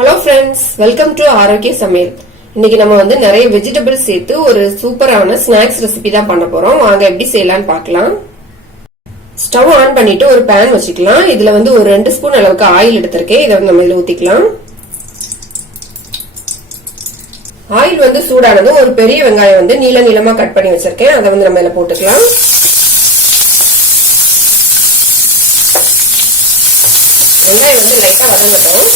Hello friends welcome to ஆரோக்கிய சமையல் இன்னைக்கு நம்ம வந்து நிறைய வெஜிடபிள்ஸ் சேர்த்து ஒரு சூப்பரான ஸ்நாக்ஸ் ரெசிபி தான் பண்ண போறோம். வாங்க எப்படி செய்யலாம்னு பார்க்கலாம். ஸ்டவ் ஆன் பண்ணிட்டு ஒரு பேன் வச்சுக்கலாம். இதுல வந்து ஒரு ரெண்டு ஸ்பூன் அளவுக்கு ஆயில் எடுத்திருக்கேன். இதை வந்து நம்ம இதில் ஊத்திக்கலாம். ஆயில் வந்து சூடானதும் ஒரு பெரிய வெங்காயம் வந்து நீள நீளமா கட் பண்ணி வச்சிருக்கேன். அதை வந்து நம்ம இதில் போட்டுக்கலாம். வெங்காயம் வந்து லைட்டா வதங்கட்டும்.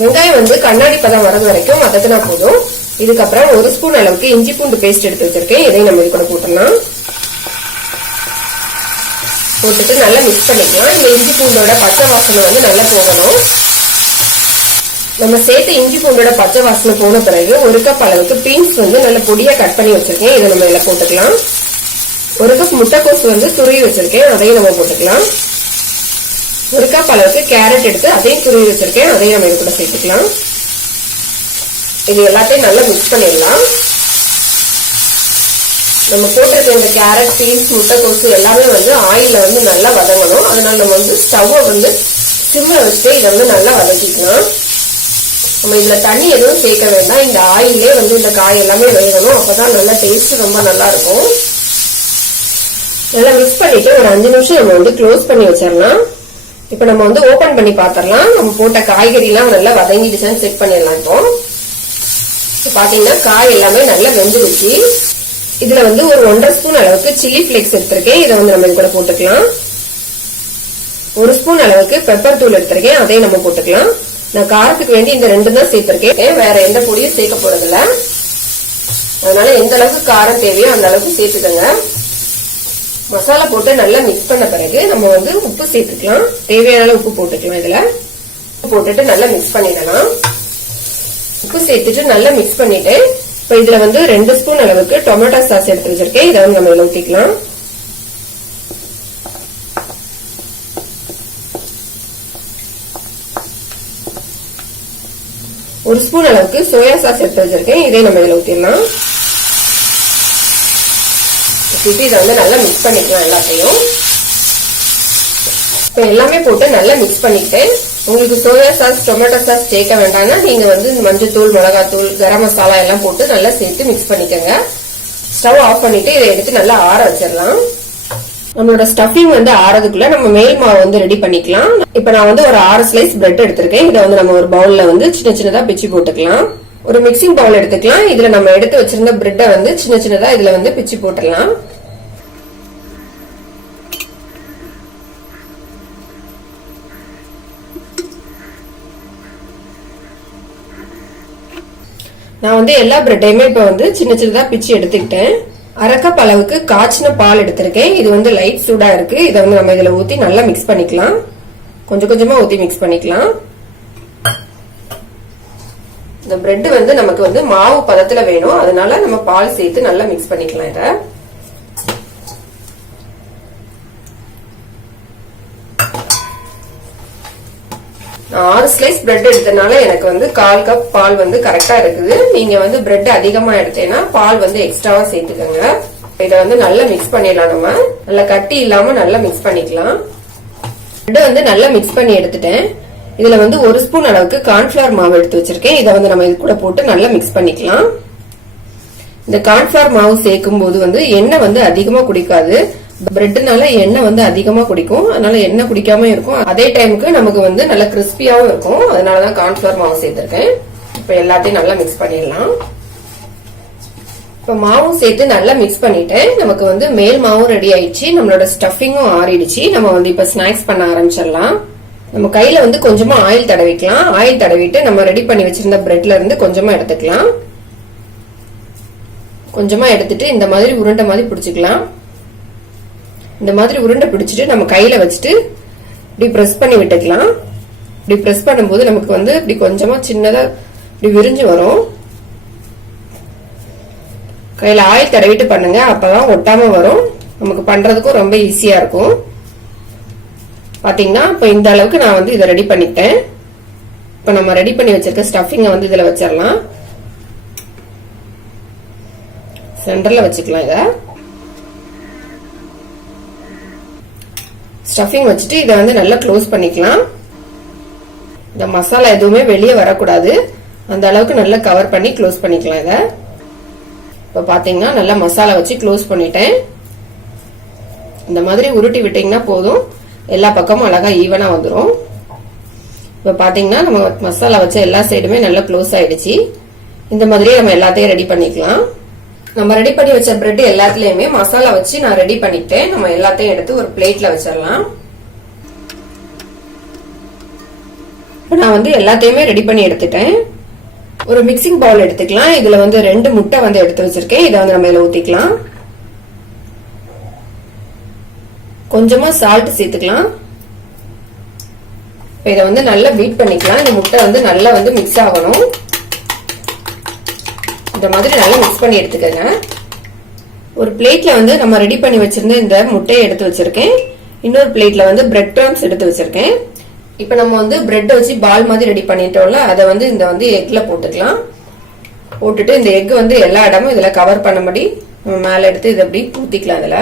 வெங்காயம் வந்து கண்ணாடி பதம் வரது வரைக்கும் வதக்கினா போதும். இதுக்கப்புறம் ஒரு ஸ்பூன் அளவுக்கு இஞ்சி பூண்டு பேஸ்ட் எடுத்து வச்சிருக்கேன். இதையும் நம்ம இது கூட போட்டுடலாம். போட்டுட்டு நல்லா மிக்ஸ் பண்ணிக்கலாம். இந்த இஞ்சி பூண்டோட பச்சை வாசனை வந்து நல்லா போகணும். நம்ம சேர்த்து இஞ்சி பூண்டோட பச்சை வாசனை போன பிறகு ஒரு கப் அளவுக்கு பீன்ஸ் வந்து நல்ல பொடியா கட் பண்ணி வச்சிருக்கேன். இதை நம்ம இதில் போட்டுக்கலாம். ஒரு கப் முட்டைக்கோஸ் வந்து துருவி வச்சிருக்கேன். அதையும் நம்ம போட்டுக்கலாம். ஒரு கப் அளவுக்கு கேரட் எடுத்து அதையும் துருவி வச்சிருக்கேன். அதையும் நம்ம இது கூட சேர்த்துக்கலாம். இது எல்லாத்தையும் நல்லா மிக்ஸ் பண்ணிடலாம். நம்ம போட்டிருக்க இந்த கேரட் பீன்ஸ் முட்டைக்கோசு எல்லாமே வந்து ஆயில வந்து நல்லா வதங்கணும். அதனால நம்ம வந்து ஸ்டவ்வை வந்து சிம்ல வச்சுட்டு இதை வந்து நல்லா வதக்கிக்கலாம். நம்ம இதுல தண்ணி எதுவும் சேர்க்க வேண்டாம். இந்த ஆயிலே வந்து இந்த காய் எல்லாமே வேகணும். அப்பதான் நல்லா டேஸ்ட் ரொம்ப நல்லா இருக்கும். நல்லா மிக்ஸ் பண்ணிட்டு ஒரு அஞ்சு நிமிஷம் நம்ம வந்து க்ளோஸ் பண்ணி வச்சிடலாம். இப்போ நம்ம வந்து ஓபன் பண்ணி பாத்திரலாம். நம்ம போட்ட காய்கறி எல்லாம் நல்லா வதங்கிடுச்சான்னு செக் பண்ணிடலாம் இப்போ. பாத்தீங்கன்னா காய் எல்லாமே நல்லா வெந்துடுச்சு இதுல வந்து ஒரு ஒன்றரை ஸ்பூன் அளவுக்கு சில்லி பிளேக்ஸ் எடுத்திருக்கேன். இதை வந்து நம்ம இது கூட போட்டுக்கலாம். ஒரு ஸ்பூன் அளவுக்கு பெப்பர் தூள் எடுத்திருக்கேன். அதையும் நம்ம போட்டுக்கலாம். நான் காரத்துக்கு வேண்டி இந்த ரெண்டு தான் சேர்த்திருக்கேன். வேற எந்த பொடியும் சேர்க்க போறதில்ல. அதனால எந்த அளவுக்கு காரம் தேவையோ அந்த அளவுக்கு சேர்த்துக்கங்க. மசாலா போட்டு நல்லா மிக்ஸ் பண்ண பிறகு நம்ம வந்து உப்பு சேர்த்துக்கலாம். தேவையான உப்பு போட்டுக்கலாம் இதுல. உப்பு போட்டுட்டு நல்லா மிக்ஸ் பண்ணிடலாம். உப்பு சேர்த்துட்டு நல்லா மிக்ஸ் பண்ணிட்டு இப்ப இதுல வந்து ரெண்டு ஸ்பூன் அளவுக்கு டொமேட்டோ சாஸ் எடுத்து வச்சிருக்கேன். இதை வந்து நம்ம ஊற்றிக்கலாம் ஊத்திக்கலாம். ஒரு ஸ்பூன் அளவுக்கு சோயா சாஸ் எடுத்து வச்சிருக்கேன். இதை நம்ம இதுல ஊற்றிடலாம் ஊற்றி இதை வந்து நல்லா மிக்ஸ் பண்ணிக்கலாம் எல்லாத்தையும். இப்போ எல்லாமே போட்டு நல்லா மிக்ஸ் பண்ணிக்கிட்டேன் உங்களுக்கு சோயா சாஸ் டொமேட்டோ சாஸ் சேர்க்க வேண்டாம்னா நீங்க வந்து மஞ்சத்தூள் மிளகாத்தூள் கரம் மசாலா எல்லாம் போட்டு நல்லா சேர்த்து மிக்ஸ் பண்ணிக்கோங்க. ஸ்டவ் ஆஃப் பண்ணிட்டு இதை எடுத்து நல்லா ஆற வச்சிடலாம். நம்மளோட ஸ்டஃபிங் வந்து ஆறதுக்குள்ள நம்ம மேல் மாவு வந்து ரெடி பண்ணிக்கலாம். இப்ப நான் வந்து ஒரு ஆறு ஸ்லைஸ் பிரெட் எடுத்திருக்கேன். இதை வந்து நம்ம ஒரு பவுல்ல வந்து சின்ன சின்னதா பிச்சு போட்டுக்கலாம். ஒரு மிக்சிங் பவுல் எடுத்துக்கலாம். இதுல நம்ம எடுத்து வச்சிருந்த பிரெட்டை வந்து சின்ன சின்னதா இதுல வந்து பிச்சு போட்டுடலாம். நான் வந்து எல்லா பிரெட்டையுமே இப்ப வந்து சின்ன சின்னதா பிச்சு எடுத்துக்கிட்டேன். அரைக்கப் அளவுக்கு காய்ச்சின பால் எடுத்திருக்கேன். இது வந்து லைட் சூடா இருக்கு. இதை வந்து நம்ம இதுல ஊத்தி நல்லா மிக்ஸ் பண்ணிக்கலாம். கொஞ்சம் கொஞ்சமா ஊத்தி மிக்ஸ் பண்ணிக்கலாம். இந்த பிரெட் வந்து நமக்கு வந்து மாவு பதத்துல வேணும். அதனால நம்ம பால் சேர்த்து நல்லா மிக்ஸ் பண்ணிக்கலாம் இதை. ஆறு ஸ்லைஸ் பிரெட் எடுத்தனால எனக்கு வந்து கால் கப் பால் வந்து கரெக்டா இருக்குது. நீங்க வந்து பிரெட் அதிகமா எடுத்தேன்னா பால் வந்து எக்ஸ்ட்ராவா சேர்த்துக்கோங்க. இதை வந்து நல்லா மிக்ஸ் பண்ணிடலாம் நம்ம. நல்லா கட்டி இல்லாம நல்லா மிக்ஸ் பண்ணிக்கலாம். பிரெட் வந்து நல்லா மிக்ஸ் பண்ணி எடுத்துட்டேன். இதுல வந்து ஒரு ஸ்பூன் அளவுக்கு கார்ன்ஃபிளவர் மாவு எடுத்து வச்சிருக்கேன். இதை வந்து நம்ம இது கூட போட்டு நல்லா மிக்ஸ் பண்ணிக்கலாம். இந்த கார்ன்ஃபிளவர் மாவு சேர்க்கும் போது வந்து எண்ணெய் வந்து அதிகமா குடிக்காது. பிரெட்னால எண்ணெய் வந்து அதிகமா குடிக்கும். அதனால எண்ணெய் குடிக்காம இருக்கும். அதே டைமுக்கு நமக்கு வந்து நல்லா கிறிஸ்பியாவும் இருக்கும். அதனாலதான் கார்ன்ஃபிளவர் மாவு சேர்த்திருக்கேன். இப்ப எல்லாத்தையும் நல்லா மிக்ஸ் பண்ணிடலாம். இப்ப மாவும் சேர்த்து நல்லா மிக்ஸ் பண்ணிட்டேன். நமக்கு வந்து மேல் மாவும் ரெடி ஆயிடுச்சு. நம்மளோட ஸ்டஃபிங்கும் ஆறிடுச்சு. நம்ம வந்து இப்ப ஸ்நாக்ஸ் பண்ண ஆரம்பிச்சிடலாம். நம்ம கையில வந்து கொஞ்சமா ஆயில் தடவிக்கலாம். ஆயில் தடவிட்டு நம்ம ரெடி பண்ணி வச்சிருந்த பிரெட்ல இருந்து கொஞ்சமா எடுத்துக்கலாம். கொஞ்சமா எடுத்துட்டு இந்த மாதிரி உருண்டை மாதிரி பிடிச்சிக்கலாம். இந்த மாதிரி உருண்டை பிடிச்சிட்டு நம்ம கையில வச்சுட்டு இப்படி ப்ரெஸ் பண்ணி விட்டுக்கலாம். இப்படி ப்ரெஸ் பண்ணும்போது நமக்கு வந்து இப்படி கொஞ்சமா சின்னதா இப்படி விரிஞ்சு வரும். கையில ஆயில் தடவிட்டு பண்ணுங்க. அப்பதான் ஒட்டாம வரும். நமக்கு பண்றதுக்கும் ரொம்ப ஈஸியா இருக்கும். பாத்தீங்கன்னா இப்ப இந்த அளவுக்கு நான் வந்து இதை ரெடி பண்ணிட்டேன் இப்ப நம்ம ரெடி பண்ணி வச்சிருக்க ஸ்டஃபிங்க வந்து இதுல வச்சிடலாம். சென்டர்ல வச்சுக்கலாம் இதை. ஸ்டஃபிங் வச்சுட்டு இதை வந்து நல்லா க்ளோஸ் பண்ணிக்கலாம். இந்த மசாலா எதுவுமே வெளியே வரக்கூடாது. அந்த அளவுக்கு நல்லா கவர் பண்ணி க்ளோஸ் பண்ணிக்கலாம் இதை. இப்போ பார்த்தீங்கன்னா நல்லா மசாலா வச்சு க்ளோஸ் பண்ணிட்டேன். இந்த மாதிரி உருட்டி விட்டீங்கன்னா போதும். எல்லா பக்கமும் அழகாக ஈவனாக வந்துடும் இப்போ பார்த்தீங்கன்னா நம்ம மசாலா வச்ச எல்லா சைடுமே நல்லா க்ளோஸ் ஆயிடுச்சு. இந்த மாதிரியே நம்ம எல்லாத்தையும் ரெடி பண்ணிக்கலாம். நம்ம ரெடி பண்ணி வச்ச பிரெட் எல்லாத்துலயுமே மசாலா வச்சு நான் ரெடி பண்ணிட்டேன். நம்ம எல்லாத்தையும் எடுத்து ஒரு பிளேட்ல வச்சிடலாம். நான் வந்து எல்லாத்தையுமே ரெடி பண்ணி எடுத்துட்டேன். ஒரு மிக்சிங் பவுல் எடுத்துக்கலாம். இதுல வந்து ரெண்டு முட்டை வந்து எடுத்து வச்சிருக்கேன். இதை வந்து நம்ம இதில் ஊத்திக்கலாம். கொஞ்சமா சால்ட் சேர்த்துக்கலாம். இதை வந்து நல்லா பீட் பண்ணிக்கலாம். இந்த முட்டை வந்து நல்லா வந்து மிக்ஸ் ஆகணும். இந்த மாதிரி நல்லா மிக்ஸ் பண்ணி எடுத்துக்கோங்க. ஒரு பிளேட்ல வந்து நம்ம ரெடி பண்ணி வச்சிருந்த இந்த முட்டையை எடுத்து வச்சிருக்கேன். இன்னொரு பிளேட்ல வந்து பிரெட் கிராம்ஸ் எடுத்து வச்சிருக்கேன். இப்போ நம்ம வந்து பிரெட் வச்சு பால் மாதிரி ரெடி பண்ணிட்டோம்ல அதை வந்து இந்த வந்து எக்ல போட்டுக்கலாம். போட்டுட்டு இந்த எக் வந்து எல்லா இடமும் இதுல கவர் பண்ணபடி நம்ம மேல எடுத்து இதை அப்படி ஊத்திக்கலாம் இதுல.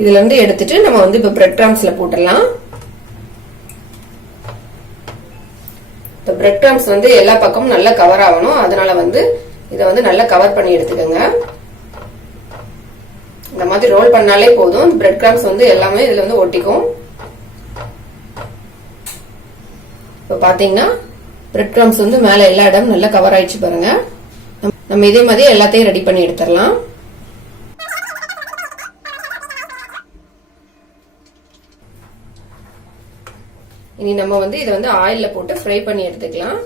இதுல இருந்து எடுத்துட்டு நம்ம வந்து இப்ப பிரெட் கிராம்ஸ்ல போட்டுடலாம். இந்த பிரெட் கிராம்ஸ் வந்து எல்லா பக்கமும் நல்லா கவர் ஆகணும். அதனால வந்து இதை வந்து நல்லா கவர் பண்ணி எடுத்துக்கோங்க. இந்த மாதிரி ரோல் பண்ணாலே போதும். பிரெட் கிராம்ஸ் வந்து எல்லாமே இதுல வந்து ஒட்டிக்கும். இப்போ பாத்தீங்கன்னா பிரெட் கிராம்ஸ் வந்து மேல எல்லா இடமும் நல்லா கவர் ஆயிடுச்சு பாருங்க. நம்ம இதே மாதிரி எல்லாத்தையும் ரெடி பண்ணி எடுத்துடலாம். இனி நம்ம வந்து இதை வந்து ஆயில்ல போட்டு ஃப்ரை பண்ணி எடுத்துக்கலாம்.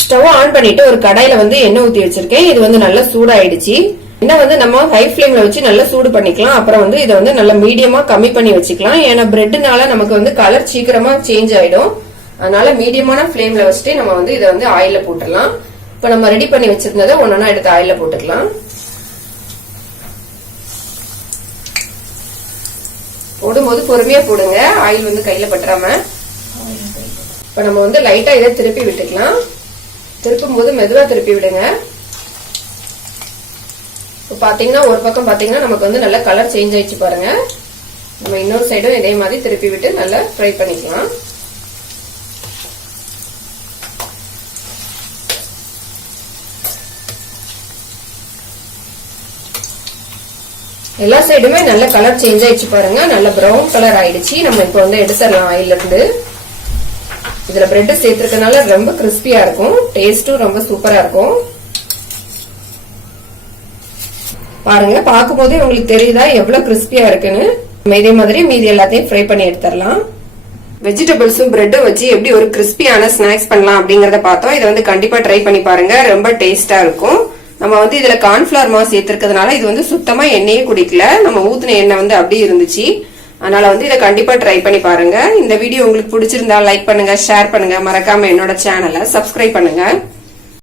ஸ்டவ் ஆன் பண்ணிட்டு ஒரு கடாயில வந்து எண்ணெய் ஊத்தி வச்சிருக்கேன். இது வந்து நல்லா சூடாயிடுச்சு. என்ன வந்து நம்ம ஹை ஃபிளேம்ல வச்சு நல்லா சூடு பண்ணிக்கலாம். அப்புறம் வந்து இதை வந்து நல்லா மீடியமா கம்மி பண்ணி வச்சுக்கலாம். ஏன்னா பிரெட்னால நமக்கு வந்து கலர் சீக்கிரமா சேஞ்ச் ஆயிடும். அதனால மீடியமான ஃபிளேம்ல வச்சுட்டு நம்ம வந்து இதை வந்து ஆயில போட்டுடலாம். இப்ப நம்ம ரெடி பண்ணி வச்சிருந்ததை ஒன்னொன்னா எடுத்து ஆயில போட்டுக்கலாம். போடும்போது பொறுமையா போடுங்க. ஆயில் வந்து கையில பட்டுறாம இப்போ நம்ம வந்து லைட்டாக இதை திருப்பி விட்டுக்கலாம். திருப்பும் போது மெதுவாக திருப்பி விடுங்க. இப்போ பார்த்தீங்கன்னா ஒரு பக்கம் பார்த்தீங்கன்னா நமக்கு வந்து நல்ல கலர் சேஞ்ச் ஆயிடுச்சு பாருங்க. நம்ம இன்னொரு சைடும் இதே மாதிரி திருப்பி விட்டு நல்லா ஃப்ரை பண்ணிக்கலாம். எல்லா சைடுமே நல்ல கலர் சேஞ்ச் ஆயிடுச்சு பாருங்க. நல்ல ப்ரௌன் கலர் ஆயிடுச்சு. நம்ம இப்போ வந்து எடுத்துடலாம் ஆயிலிருந்து இருந்து. இதுல பிரெட் சேர்த்திருக்கனால ரொம்ப கிறிஸ்பியா இருக்கும். டேஸ்டும் ரொம்ப சூப்பரா இருக்கும். பாருங்க பார்க்கும்போதே உங்களுக்கு தெரியுதா எவ்வளவு கிறிஸ்பியா இருக்குன்னு? இதே மாதிரி மீதி எல்லாத்தையும் ஃப்ரை பண்ணி எடுத்துடலாம். வெஜிடபிள்ஸும் பிரெட்டும் வச்சு எப்படி ஒரு கிறிஸ்பியான ஸ்நாக்ஸ் பண்ணலாம் அப்படிங்கறத பார்த்தோம். இதை வந்து கண்டிப்பா ட்ரை பண்ணி பாருங்க. ரொம்ப டேஸ்டா இருக்கும். நம்ம வந்து இதுல கார்ன்ஃபிளவர் மாவு சேர்த்திருக்கிறதுனால இது வந்து சுத்தமா எண்ணெயே குடிக்கல. நம்ம ஊத்துன எண்ணெய் வந்து அப்படியே இருந்துச்சு. அதனால் வந்து இதை கண்டிப்பாக ட்ரை பண்ணி பாருங்கள் இந்த வீடியோ உங்களுக்கு பிடிச்சிருந்தா லைக் பண்ணுங்கள் ஷேர் பண்ணுங்கள் மறக்காமல் என்னோட சேனலை சப்ஸ்கிரைப் பண்ணுங்கள்